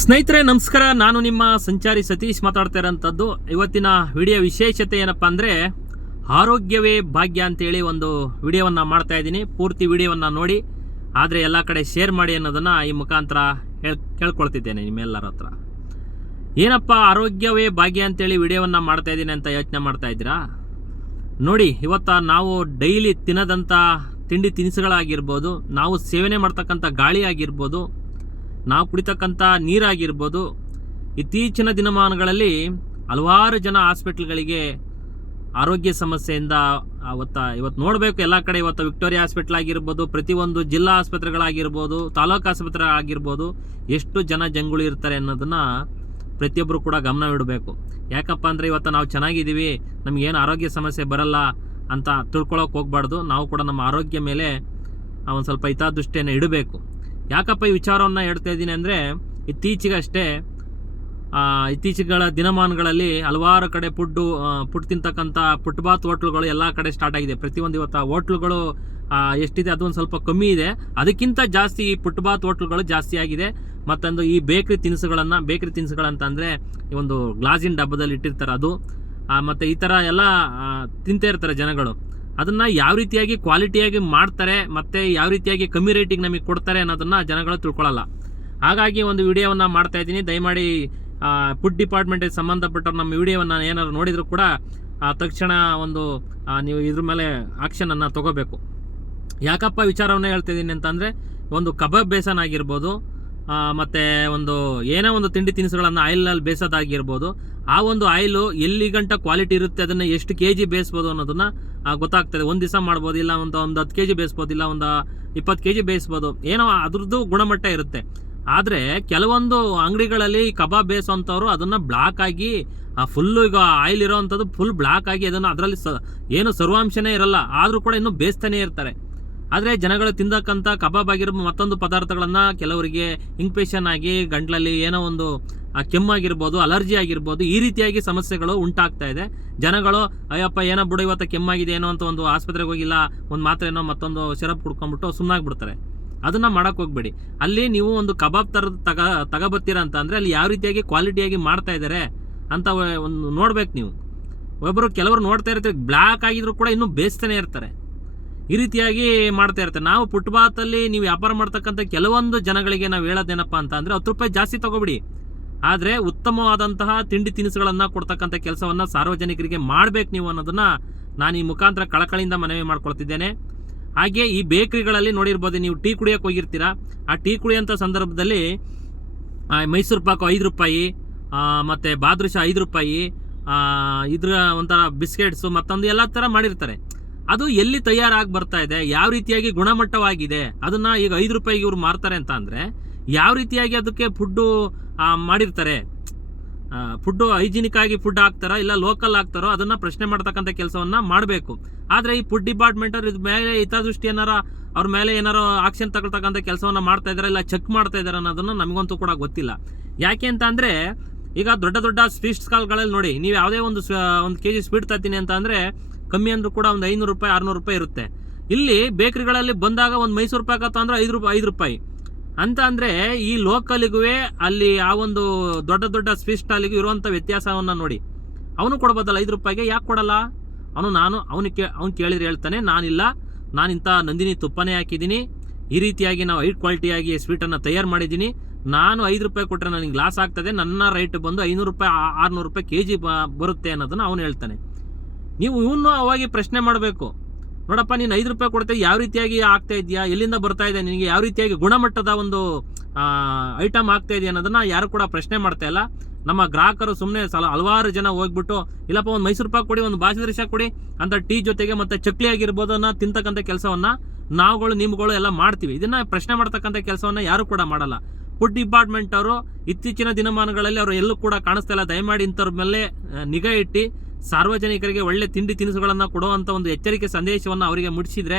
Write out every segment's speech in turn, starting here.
ಸ್ನೇಹಿತರೆ ನಮಸ್ಕಾರ. ನಾನು ನಿಮ್ಮ ಸಂಚಾರಿ ಸತೀಶ್ ಮಾತಾಡ್ತಾ ಇರೋಂಥದ್ದು. ಇವತ್ತಿನ ವಿಡಿಯೋ ವಿಶೇಷತೆ ಏನಪ್ಪ ಅಂದರೆ ಆರೋಗ್ಯವೇ ಭಾಗ್ಯ ಅಂತೇಳಿ ಒಂದು ವಿಡಿಯೋವನ್ನು ಮಾಡ್ತಾ ಇದ್ದೀನಿ. ಪೂರ್ತಿ ವಿಡಿಯೋವನ್ನು ನೋಡಿ, ಆದರೆ ಎಲ್ಲ ಕಡೆ ಶೇರ್ ಮಾಡಿ ಅನ್ನೋದನ್ನು ಈ ಮುಖಾಂತರ ಕೇಳ್ಕೊಳ್ತಿದ್ದೇನೆ ನಿಮ್ಮೆಲ್ಲರ ಹತ್ರ. ಏನಪ್ಪ ಆರೋಗ್ಯವೇ ಭಾಗ್ಯ ಅಂತೇಳಿ ವಿಡಿಯೋವನ್ನು ಮಾಡ್ತಾ ಇದ್ದೀನಿ ಅಂತ ಯೋಚನೆ ಮಾಡ್ತಾ ಇದ್ದೀರಾ? ನೋಡಿ, ಇವತ್ತು ನಾವು ಡೈಲಿ ತಿನ್ನೋದಂಥ ತಿಂಡಿ ತಿನಿಸುಗಳಾಗಿರ್ಬೋದು, ನಾವು ಸೇವನೆ ಮಾಡ್ತಕ್ಕಂಥ ಗಾಳಿ ಆಗಿರ್ಬೋದು, ನಾವು ಕುಡಿತಕ್ಕಂಥ ನೀರಾಗಿರ್ಬೋದು, ಇತ್ತೀಚಿನ ದಿನಮಾನಗಳಲ್ಲಿ ಹಲವಾರು ಜನ ಹಾಸ್ಪಿಟ್ಲ್ಗಳಿಗೆ ಆರೋಗ್ಯ ಸಮಸ್ಯೆಯಿಂದ ಇವತ್ತು ನೋಡಬೇಕು ಎಲ್ಲ ಕಡೆ. ಇವತ್ತು ವಿಕ್ಟೋರಿಯಾ ಹಾಸ್ಪಿಟ್ಲ್ ಆಗಿರ್ಬೋದು, ಪ್ರತಿಯೊಂದು ಜಿಲ್ಲಾ ಆಸ್ಪತ್ರೆಗಳಾಗಿರ್ಬೋದು, ತಾಲೂಕು ಆಸ್ಪತ್ರೆ ಆಗಿರ್ಬೋದು, ಎಷ್ಟು ಜನ ಜಂಗುಳಿ ಇರ್ತಾರೆ ಅನ್ನೋದನ್ನು ಪ್ರತಿಯೊಬ್ಬರು ಕೂಡ ಗಮನವಿಡಬೇಕು. ಯಾಕಪ್ಪ ಅಂದರೆ ಇವತ್ತು ನಾವು ಚೆನ್ನಾಗಿದ್ದೀವಿ, ನಮಗೇನು ಆರೋಗ್ಯ ಸಮಸ್ಯೆ ಬರಲ್ಲ ಅಂತ ತಿಳ್ಕೊಳ್ಳೋಕೆ ಹೋಗ್ಬಾರ್ದು. ನಾವು ಕೂಡ ನಮ್ಮ ಆರೋಗ್ಯ ಮೇಲೆ ಒಂದು ಸ್ವಲ್ಪ ಹಿತದೃಷ್ಟಿಯನ್ನು ಇಡಬೇಕು. ಯಾಕಪ್ಪ ಈ ವಿಚಾರವನ್ನು ಹೇಳ್ತಾ ಇದ್ದೀನಿ ಅಂದರೆ, ಇತ್ತೀಚೆಗಳ ದಿನಮಾನಗಳಲ್ಲಿ ಹಲವಾರು ಕಡೆ ಫುಡ್ ತಿಂತಕ್ಕಂಥ ಫುಟ್ಪಾತ್ ಹೋಟ್ಲುಗಳು ಎಲ್ಲ ಕಡೆ ಸ್ಟಾರ್ಟ್ ಆಗಿದೆ. ಪ್ರತಿಯೊಂದು ಇವತ್ತು ಹೋಟ್ಲುಗಳು ಎಷ್ಟಿದೆ ಅದೊಂದು ಸ್ವಲ್ಪ ಕಮ್ಮಿ ಇದೆ, ಅದಕ್ಕಿಂತ ಜಾಸ್ತಿ ಈ ಫುಟ್ಪಾತ್ ಹೋಟ್ಲುಗಳು ಜಾಸ್ತಿ ಆಗಿದೆ. ಮತ್ತೊಂದು ಈ ಬೇಕ್ರಿ ತಿನಿಸುಗಳಂತ ಅಂದರೆ ಈ ಒಂದು ಗ್ಲಾಸಿನ ಡಬ್ಬದಲ್ಲಿ ಇಟ್ಟಿರ್ತಾರೆ ಅದು, ಮತ್ತು ಈ ಥರ ಎಲ್ಲ ತಿಂತಾ ಇರ್ತಾರೆ ಜನಗಳು. ಅದನ್ನು ಯಾವ ರೀತಿಯಾಗಿ ಕ್ವಾಲಿಟಿಯಾಗಿ ಮಾಡ್ತಾರೆ ಮತ್ತು ಯಾವ ರೀತಿಯಾಗಿ ಕಮ್ಮಿ ರೇಟಿಗೆ ನಮಗೆ ಕೊಡ್ತಾರೆ ಅನ್ನೋದನ್ನು ಜನಗಳು ತಿಳ್ಕೊಳ್ಳಲ್ಲ. ಹಾಗಾಗಿ ಒಂದು ವಿಡಿಯೋವನ್ನು ಮಾಡ್ತಾ ಇದ್ದೀನಿ. ದಯಮಾಡಿ ಫುಡ್ ಡಿಪಾರ್ಟ್ಮೆಂಟಿಗೆ ಸಂಬಂಧಪಟ್ಟವ್ರು ನಮ್ಮ ವಿಡಿಯೋವನ್ನು ಏನಾದ್ರು ನೋಡಿದರೂ ಕೂಡ ತಕ್ಷಣ ನೀವು ಇದ್ರ ಮೇಲೆ ಆಕ್ಷನನ್ನು ತಗೋಬೇಕು. ಯಾಕಪ್ಪ ವಿಚಾರವನ್ನು ಹೇಳ್ತಾ ಇದ್ದೀನಿ ಅಂತಂದರೆ, ಒಂದು ಕಬಾಬ್ ಬೇಸನ್ ಆಗಿರ್ಬೋದು, ಮತ್ತು ಏನೋ ಒಂದು ತಿಂಡಿ ತಿನಿಸುಗಳನ್ನು ಆಯಿಲ್ನಲ್ಲಿ ಬೇಯಿಸೋದಾಗಿರ್ಬೋದು, ಆ ಒಂದು ಆಯಿಲು ಎಲ್ಲಿ ಗಂಟ ಕ್ವಾಲಿಟಿ ಇರುತ್ತೆ, ಅದನ್ನು ಎಷ್ಟು kg ಬೇಯಿಸ್ಬೋದು ಅನ್ನೋದನ್ನು ಗೊತ್ತಾಗ್ತದೆ. ಒಂದು ದಿವಸ ಮಾಡ್ಬೋದು, ಇಲ್ಲ ಒಂದು 10 kg ಬೇಯಿಸ್ಬೋದು, ಇಲ್ಲ ಒಂದು 20 kg ಬೇಯಿಸ್ಬೋದು, ಏನೋ ಅದ್ರದ್ದು ಗುಣಮಟ್ಟ ಇರುತ್ತೆ. ಆದರೆ ಕೆಲವೊಂದು ಅಂಗಡಿಗಳಲ್ಲಿ ಕಬಾಬ್ ಬೇಯಿಸೋಂಥವ್ರು ಅದನ್ನು ಬ್ಲಾಕ್ ಆಗಿ ಫುಲ್ಲು, ಈಗ ಆಯಿಲ್ ಇರೋವಂಥದ್ದು ಫುಲ್ ಬ್ಲಾಕ್ ಆಗಿ ಅದನ್ನು ಅದರಲ್ಲಿ ಏನು ಸರ್ವಾಂಶನೇ ಇರಲ್ಲ, ಆದರೂ ಕೂಡ ಇನ್ನೂ ಬೇಯಿಸ್ತಾನೆ ಇರ್ತಾರೆ. ಆದರೆ ಜನಗಳು ತಿಂದಕ್ಕಂಥ ಕಬಾಬ್ ಆಗಿರ್ಬೋದು, ಮತ್ತೊಂದು ಪದಾರ್ಥಗಳನ್ನು ಕೆಲವರಿಗೆ ಇನ್ಫೆಕ್ಷನ್ ಆಗಿ ಗಂಟ್ಲಲ್ಲಿ ಏನೋ ಒಂದು ಕೆಮ್ಮಾಗಿರ್ಬೋದು, ಅಲರ್ಜಿ ಆಗಿರ್ಬೋದು, ಈ ರೀತಿಯಾಗಿ ಸಮಸ್ಯೆಗಳು ಉಂಟಾಗ್ತಾ ಇದೆ. ಜನಗಳು ಅಯ್ಯಪ್ಪ ಏನೋ ಬಿಡು ಇವತ್ತು ಕೆಮ್ಮಾಗಿದೆ ಏನೋ ಅಂತ ಒಂದು ಆಸ್ಪತ್ರೆಗೆ ಹೋಗಿಲ್ಲ, ಒಂದು ಮಾತ್ರೆನೋ ಮತ್ತೊಂದು ಸಿರಪ್ ಕುಡ್ಕೊಂಡ್ಬಿಟ್ಟು ಸುಮ್ಮನಾಗ್ಬಿಡ್ತಾರೆ. ಅದನ್ನು ಮಾಡೋಕ್ಕೆ ಹೋಗ್ಬೇಡಿ. ಅಲ್ಲಿ ನೀವು ಒಂದು ಕಬಾಬ್ ಥರದ ತಗೋಬತ್ತೀರ ಅಂತ ಅಂದರೆ ಅಲ್ಲಿ ಯಾವ ರೀತಿಯಾಗಿ ಕ್ವಾಲಿಟಿಯಾಗಿ ಮಾಡ್ತಾ ಇದ್ದಾರೆ ಅಂತ ಒಂದು ನೋಡ್ಬೇಕು ನೀವು. ಕೆಲವರು ನೋಡ್ತಾ ಇರ್ತಾರೆ, ಬ್ಲ್ಯಾಕ್ ಆಗಿದ್ರು ಕೂಡ ಇನ್ನೂ ಬೇಯಿಸ್ತಾನೆ ಇರ್ತಾರೆ, ಈ ರೀತಿಯಾಗಿ ಮಾಡ್ತಾ ಇರ್ತಾರೆ. ನಾವು ಫುಟ್ಪಾತಲ್ಲಿ ನೀವು ವ್ಯಾಪಾರ ಮಾಡ್ತಕ್ಕಂಥ ಕೆಲವೊಂದು ಜನಗಳಿಗೆ ನಾವು ಹೇಳೋದೇನಪ್ಪ ಅಂತ ಅಂದರೆ, 10 ರೂಪಾಯಿ ಜಾಸ್ತಿ ತಗೋಬಿಡಿ, ಆದರೆ ಉತ್ತಮವಾದಂತಹ ತಿಂಡಿ ತಿನಿಸುಗಳನ್ನು ಕೊಡ್ತಕ್ಕಂಥ ಕೆಲಸವನ್ನು ಸಾರ್ವಜನಿಕರಿಗೆ ಮಾಡಬೇಕು ನೀವು ಅನ್ನೋದನ್ನು ನಾನು ಈ ಮುಖಾಂತರ ಕಳಕಳಿಯಿಂದ ಮನವಿ ಮಾಡ್ಕೊಳ್ತಿದ್ದೇನೆ. ಹಾಗೆ ಈ ಬೇಕ್ರಿಗಳಲ್ಲಿ ನೋಡಿರ್ಬೋದು, ನೀವು ಟೀ ಕುಡಿಯೋಕೆ ಹೋಗಿರ್ತೀರಾ, ಆ ಟೀ ಕುಡಿಯೋಂಥ ಸಂದರ್ಭದಲ್ಲಿ ಮೈಸೂರು ಪಾಕು 5 ರೂಪಾಯಿ, ಮತ್ತು ಬಾದುಷಾ 5 ರೂಪಾಯಿ, ಇದ್ರ ಒಂಥರ ಬಿಸ್ಕೆಟ್ಸು ಮತ್ತೊಂದು ಎಲ್ಲ ಥರ ಮಾಡಿರ್ತಾರೆ. ಅದು ಎಲ್ಲಿ ತಯಾರಾಗಿ ಬರ್ತಾ ಇದೆ, ಯಾವ ರೀತಿಯಾಗಿ ಗುಣಮಟ್ಟವಾಗಿದೆ, ಅದನ್ನು ಈಗ 5 ರೂಪಾಯಿಗೆ ಇವ್ರು ಮಾರ್ತಾರೆ ಅಂತ ಅಂದರೆ ಯಾವ ರೀತಿಯಾಗಿ ಅದಕ್ಕೆ ಫುಡ್ಡು ಮಾಡಿರ್ತಾರೆ, ಫುಡ್ಡು ಹೈಜಿನಿಕ್ ಆಗಿ ಫುಡ್ ಹಾಕ್ತಾರೋ ಇಲ್ಲ ಲೋಕಲ್ ಹಾಕ್ತಾರೋ ಅದನ್ನು ಪ್ರಶ್ನೆ ಮಾಡ್ತಕ್ಕಂಥ ಕೆಲಸವನ್ನು ಮಾಡಬೇಕು. ಆದರೆ ಈ ಫುಡ್ ಡಿಪಾರ್ಟ್ಮೆಂಟ್ ಅವ್ರ ಮೇಲೆ ಹಿತದೃಷ್ಟಿ ಅವ್ರ ಮೇಲೆ ಏನಾರು ಆಕ್ಷನ್ ತಗೊಳ್ತಕ್ಕಂಥ ಕೆಲಸವನ್ನು ಮಾಡ್ತಾ ಇದ್ದಾರೆ, ಇಲ್ಲ ಚೆಕ್ ಮಾಡ್ತಾ ಇದ್ದಾರೆ ಅನ್ನೋದನ್ನು ನಮಗಂತೂ ಕೂಡ ಗೊತ್ತಿಲ್ಲ. ಯಾಕೆ ಅಂತ ಅಂದರೆ, ಈಗ ದೊಡ್ಡ ದೊಡ್ಡ ಸ್ವೀಟ್ ಸ್ಟಾಲ್ಗಳಲ್ಲಿ ನೋಡಿ, ನೀವು ಯಾವುದೇ ಒಂದು kg ಸ್ವೀಟ್ ತರ್ತೀನಿ ಅಂತ ಅಂದರೆ ಕಮ್ಮಿ ಅಂದರೂ ಕೂಡ ಒಂದು 500 ರೂಪಾಯಿ 600 ರೂಪಾಯಿ ಇರುತ್ತೆ. ಇಲ್ಲಿ ಬೇಕ್ರಿಗಳಲ್ಲಿ ಬಂದಾಗ ಒಂದು ಮೈಸೂರು ಪಾಕ ತಂದ್ರೆ 5 ರೂಪಾಯಿ ಅಂತ ಅಂದರೆ, ಈ ಲೋಕಲಿಗೂ ಅಲ್ಲಿ ಆ ಒಂದು ದೊಡ್ಡ ದೊಡ್ಡ ಸ್ವೀಟ್ ಸ್ಟಾಲಿಗೂ ಇರುವಂಥ ವ್ಯತ್ಯಾಸವನ್ನು ನೋಡಿ. ಅವನು ಕೊಡ್ಬೋದಲ್ಲ 5 ರೂಪಾಯಿಗೆ, ಯಾಕೆ ಕೊಡಲ್ಲ ಅವ್ನು ಕೇಳಿದ್ರೆ ಹೇಳ್ತಾನೆ, ನಾನು ಇಂಥ ನಂದಿನಿ ತುಪ್ಪನೇ ಹಾಕಿದ್ದೀನಿ, ಈ ರೀತಿಯಾಗಿ ನಾವು ಹೈ ಕ್ವಾಲಿಟಿಯಾಗಿ ಸ್ವೀಟನ್ನು ತಯಾರು ಮಾಡಿದ್ದೀನಿ, ನಾನು 5 ರೂಪಾಯಿ ಕೊಟ್ಟರೆ ನನಗೆ ಲಾಸ್ ಆಗ್ತದೆ, ನನ್ನ ರೇಟ್ ಬಂದು 500 ರೂಪಾಯಿ 600 ರೂಪಾಯಿ kg ಬರುತ್ತೆ ಅನ್ನೋದನ್ನು ಅವನು ಹೇಳ್ತಾನೆ. ನೀವು ಇವನು ಅವಾಗಿ ಪ್ರಶ್ನೆ ಮಾಡಬೇಕು, ನೋಡಪ್ಪ ನೀನು 5 ರೂಪಾಯಿ ಕೊಡ್ತೇವೆ, ಯಾವ ರೀತಿಯಾಗಿ ಆಗ್ತಾ ಇದೆಯಾ, ಎಲ್ಲಿಂದ ಬರ್ತಾ ಇದೆ, ನಿನಗೆ ಯಾವ ರೀತಿಯಾಗಿ ಗುಣಮಟ್ಟದ ಒಂದು ಐಟಮ್ ಆಗ್ತಾ ಇದೆಯಾ ಅನ್ನೋದನ್ನು ಯಾರು ಕೂಡ ಪ್ರಶ್ನೆ ಮಾಡ್ತಾ ಇಲ್ಲ. ನಮ್ಮ ಗ್ರಾಹಕರು ಸುಮ್ಮನೆ ಹಲವಾರು ಜನ ಹೋಗ್ಬಿಟ್ಟು ಇಲ್ಲಪ್ಪ ಒಂದು ಮೈಸೂರು ಪಾಕ್ ಕೊಡಿ, ಒಂದು ಬಾದುಷಾ ಕೊಡಿ ಅಂತ ಟೀ ಜೊತೆಗೆ ಮತ್ತು ಚಕ್ಲಿ ಆಗಿರ್ಬೋದನ್ನ ತಿಂತಕ್ಕಂಥ ಕೆಲಸವನ್ನು ನಿಮ್ಗಳು ಎಲ್ಲ ಮಾಡ್ತೀವಿ. ಇದನ್ನು ಪ್ರಶ್ನೆ ಮಾಡ್ತಕ್ಕಂಥ ಕೆಲಸವನ್ನು ಯಾರು ಕೂಡ ಮಾಡಲ್ಲ. ಫುಡ್ ಡಿಪಾರ್ಟ್ಮೆಂಟ್ ಅವರು ಇತ್ತೀಚಿನ ದಿನಮಾನಗಳಲ್ಲಿ ಅವರು ಎಲ್ಲೂ ಕೂಡ ಕಾಣಿಸ್ತಾ ಇಲ್ಲ. ದಯಮಾಡಿ ಇಂಥವ್ರ ಮೇಲೆ ನಿಗಾ ಇಟ್ಟು ಸಾರ್ವಜನಿಕರಿಗೆ ಒಳ್ಳೆ ತಿಂಡಿ ತಿನಿಸುಗಳನ್ನು ಕೊಡುವಂಥ ಒಂದು ಎಚ್ಚರಿಕೆ ಸಂದೇಶವನ್ನು ಅವರಿಗೆ ಮುಟ್ಟಿಸಿದ್ರೆ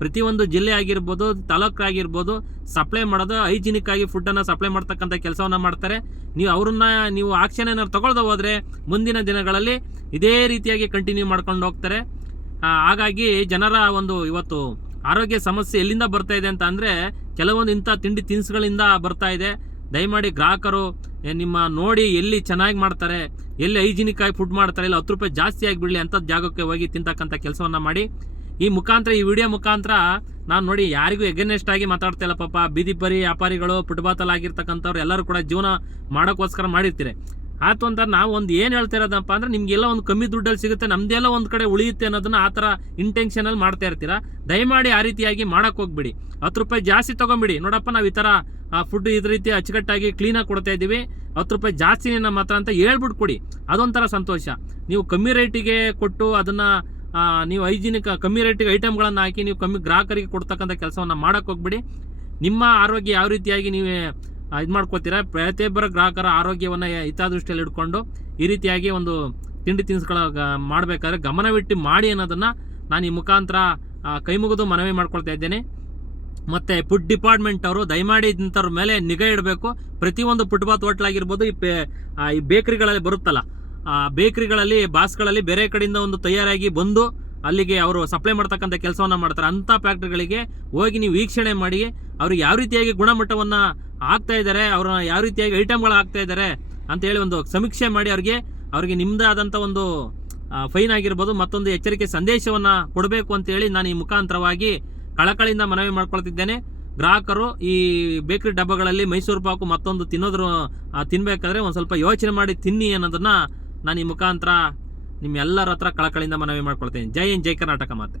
ಪ್ರತಿಯೊಂದು ಜಿಲ್ಲೆ ಆಗಿರ್ಬೋದು, ತಾಲೂಕು ಆಗಿರ್ಬೋದು, ಸಪ್ಲೈ ಮಾಡೋದು ಹೈಜಿನಿಕ್ ಆಗಿ ಫುಡ್ಡನ್ನು ಸಪ್ಲೈ ಮಾಡ್ತಕ್ಕಂಥ ಕೆಲಸವನ್ನು ಮಾಡ್ತಾರೆ. ನೀವು ಆಕ್ಷನ್ ಏನಾದ್ರು ತಗೊಳ್ದೆ ಹೋದರೆ ಮುಂದಿನ ದಿನಗಳಲ್ಲಿ ಇದೇ ರೀತಿಯಾಗಿ ಕಂಟಿನ್ಯೂ ಮಾಡ್ಕೊಂಡು ಹೋಗ್ತಾರೆ. ಹಾಗಾಗಿ ಜನರ ಇವತ್ತು ಆರೋಗ್ಯ ಸಮಸ್ಯೆ ಎಲ್ಲಿಂದ ಬರ್ತಾ ಇದೆ ಅಂತ ಅಂದರೆ ಕೆಲವೊಂದು ಇಂಥ ತಿಂಡಿ ತಿನಿಸುಗಳಿಂದ ಬರ್ತಾ ಇದೆ. ದಯಮಾಡಿ ಗ್ರಾಹಕರು ನಿಮ್ಮ ನೋಡಿ ಎಲ್ಲಿ ಚೆನ್ನಾಗಿ ಮಾಡ್ತಾರೆ, ಎಲ್ಲಿ ಹೈಜಿನಿಕ್ ಆಗಿ ಫುಡ್ ಮಾಡ್ತಾರೆ, ಇಲ್ಲ 10 ರೂಪಾಯಿ ಜಾಸ್ತಿ ಆಗಿಬಿಡಲಿ ಅಂಥದ್ದು ಜಾಗಕ್ಕೆ ಹೋಗಿ ತಿಂತಕ್ಕಂಥ ಕೆಲಸವನ್ನು ಮಾಡಿ. ಈ ವಿಡಿಯೋ ಮುಖಾಂತರ ನಾನು ನೋಡಿ ಯಾರಿಗೂ ಎಗನೆಸ್ಟ್ ಆಗಿ ಮಾತಾಡ್ತಾ ಇಲ್ಲ ಪಾಪ. ಬೀದಿ ಬರಿ ವ್ಯಾಪಾರಿಗಳು, ಫುಟ್ಪಾತಲ್ಲಿ ಆಗಿರ್ತಕ್ಕಂಥವ್ರು ಎಲ್ಲರೂ ಕೂಡ ಜೀವನ ಮಾಡೋಕ್ಕೋಸ್ಕರ ಮಾಡಿರ್ತೀರಿ. ಆಯ್ತು ಅಂತ ನಾವು ಒಂದು ಏನು ಹೇಳ್ತಾ ಇರೋದಪ್ಪ ಅಂದರೆ ನಿಮಗೆಲ್ಲ ಒಂದು ಕಮ್ಮಿ ದುಡ್ಡಲ್ಲಿ ಸಿಗುತ್ತೆ, ನಮ್ದೆಲ್ಲ ಒಂದು ಕಡೆ ಉಳಿಯುತ್ತೆ ಅನ್ನೋದನ್ನ ಆ ಥರ ಇಂಟೆನ್ಷನಲ್ಲಿ ಮಾಡ್ತಾ ಇರ್ತೀರಾ. ದಯಮಾಡಿ ಆ ರೀತಿಯಾಗಿ ಮಾಡೋಕ್ಕೆ ಹೋಗ್ಬಿಡಿ. 10 ರೂಪಾಯಿ ಜಾಸ್ತಿ ತೊಗೊಂಬಿಡಿ. ನೋಡಪ್ಪ ನಾವು ಈ ಥರ ಫುಡ್ ಇದ್ರ ರೀತಿ ಅಚ್ಚುಕಟ್ಟಾಗಿ ಕ್ಲೀನಾಗಿ ಕೊಡ್ತಾ ಇದ್ದೀವಿ, 10 ರೂಪಾಯಿ ಜಾಸ್ತಿನೇ ನಮ್ಮ ಹತ್ರ ಅಂತ ಹೇಳ್ಬಿಟ್ಟು ಕೊಡಿ. ಅದೊಂಥರ ಸಂತೋಷ. ನೀವು ಕಮ್ಮಿ ರೇಟಿಗೆ ಕೊಟ್ಟು ಅದನ್ನು ನೀವು ಹೈಜಿನಿಕ್ ಕಮ್ಮಿ ರೇಟಿಗೆ ಐಟಮ್ಗಳನ್ನು ಹಾಕಿ ನೀವು ಕಮ್ಮಿ ಗ್ರಾಹಕರಿಗೆ ಕೊಡ್ತಕ್ಕಂಥ ಕೆಲಸವನ್ನು ಮಾಡೋಕ್ಕೆ ಹೋಗ್ಬಿಡಿ. ನಿಮ್ಮ ಆರೋಗ್ಯ ಯಾವ ರೀತಿಯಾಗಿ ನೀವು ಇದು ಮಾಡ್ಕೋತೀರಾ, ಪ್ರತಿಯೊಬ್ಬರ ಗ್ರಾಹಕರ ಆರೋಗ್ಯವನ್ನು ಹಿತದೃಷ್ಟಿಯಲ್ಲಿ ಇಟ್ಕೊಂಡು ಈ ರೀತಿಯಾಗಿ ಒಂದು ತಿಂಡಿ ತಿನಿಸುಗಳ ಮಾಡಬೇಕಾದ್ರೆ ಗಮನವಿಟ್ಟು ಮಾಡಿ ಅನ್ನೋದನ್ನು ನಾನು ಈ ಮುಖಾಂತರ ಕೈ ಮುಗಿದು ಮನವಿ ಮಾಡ್ಕೊಳ್ತಾ ಇದ್ದೇನೆ. ಮತ್ತು ಫುಡ್ ಡಿಪಾರ್ಟ್ಮೆಂಟ್ ಅವರು ದಯಮಾಡಿ ಇಂಥವ್ರ ಮೇಲೆ ನಿಗಾ ಇಡಬೇಕು. ಪ್ರತಿಯೊಂದು ಫುಟ್ಪಾತ್ ಹೋಟ್ಲಾಗಿರ್ಬೋದು, ಈ ಬೇಕ್ರಿಗಳಲ್ಲಿ ಬರುತ್ತಲ್ಲ, ಬೇಕ್ರಿಗಳಲ್ಲಿ ಬಾಸ್ಗಳಲ್ಲಿ ಬೇರೆ ಕಡೆಯಿಂದ ಒಂದು ತಯಾರಾಗಿ ಬಂದು ಅಲ್ಲಿಗೆ ಅವರು ಸಪ್ಲೈ ಮಾಡ್ತಕ್ಕಂಥ ಕೆಲಸವನ್ನು ಮಾಡ್ತಾರೆ. ಅಂಥ ಫ್ಯಾಕ್ಟ್ರಿಗಳಿಗೆ ಹೋಗಿ ನೀವು ವೀಕ್ಷಣೆ ಮಾಡಿ ಅವ್ರಿಗೆ ಯಾವ ರೀತಿಯಾಗಿ ಗುಣಮಟ್ಟವನ್ನು ಆಗ್ತಾ ಇದ್ದಾರೆ, ಅವ್ರನ್ನ ಯಾವ ರೀತಿಯಾಗಿ ಐಟಮ್ಗಳು ಆಗ್ತಾ ಇದ್ದಾರೆ ಅಂತೇಳಿ ಒಂದು ಸಮೀಕ್ಷೆ ಮಾಡಿ ಅವ್ರಿಗೆ ನಿಮ್ಮದೇ ಆದಂಥ ಒಂದು ಫೈನ್ ಆಗಿರ್ಬೋದು, ಮತ್ತೊಂದು ಎಚ್ಚರಿಕೆ ಸಂದೇಶವನ್ನು ಕೊಡಬೇಕು ಅಂತೇಳಿ ನಾನು ಈ ಮುಖಾಂತರವಾಗಿ ಕಳಕಳಿಯಿಂದ ಮನವಿ ಮಾಡ್ಕೊಳ್ತಿದ್ದೇನೆ. ಗ್ರಾಹಕರು ಈ ಬೇಕರಿ ಡಬ್ಬಗಳಲ್ಲಿ ಮೈಸೂರು ಪಾಕು ಮತ್ತೊಂದು ತಿನ್ಬೇಕಾದ್ರೆ ಒಂದು ಸ್ವಲ್ಪ ಯೋಚನೆ ಮಾಡಿ ತಿನ್ನಿ ಅನ್ನೋದನ್ನು ನಾನು ಈ ಮುಖಾಂತರ ನಿಮ್ಮೆಲ್ಲರ ಹತ್ರ ಕಳಕಳಿಯಿಂದ ಮನವಿ ಮಾಡ್ಕೊಳ್ತೇನೆ. ಜೈ ಹಿಂದ್, ಜೈ ಕರ್ನಾಟಕ ಮಾತೆ.